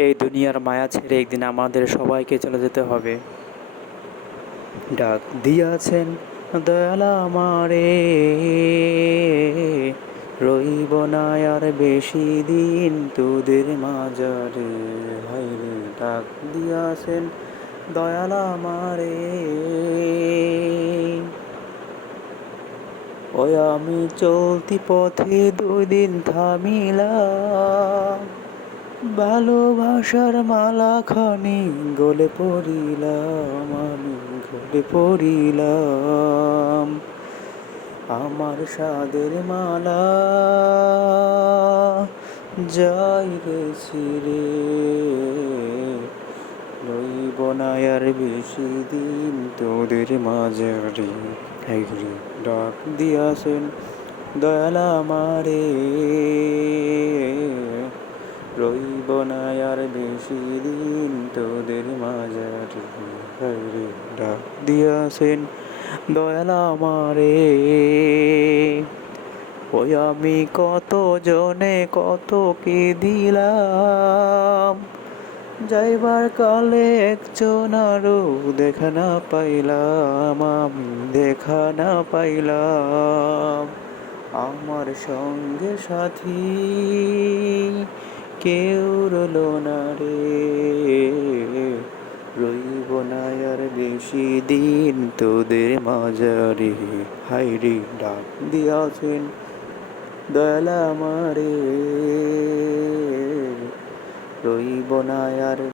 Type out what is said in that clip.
এই দুনিয়ার মায়া ছেড়ে একদিন আমাদের সবাইকে চলে যেতে হবে। ডাক দিয়াছেন দয়াল আমারে, রইব না আর বেশি দিন তোদের মাঝারে। হায়রে ডাক দিয়াছেন দয়াল আমারে, ওই আমি চলতি পথে 2 দিন থামিলাম, ভালোবাসার মালাখানি গলে পড়িলাম, আমি গলে পড়িলাম। আমার সাদের মালা যাই রে ছিঁড়ে, রইব না আর বেশি দিন তোদের মাঝারে। হায়রে ডাক দিয়াছেন দয়াল আমারে, রইব না আর বেশি দিন তোদের মাঝারে। হায়রে ডাক দিয়াছেন দয়াল আমারে, ওই আমি কত জনে কত কি দিলাম, যাইবার কালে একজন আরো দেখা না পাইলাম, আমি দেখা না পাইলাম। আমার সঙ্গে সাথী কেউ রলো না রে, রইব না আর বেশি দিন তোদের মাঝারে। হায়রে ডাক দিয়াছেন দয়াল আমারে, রইব না আর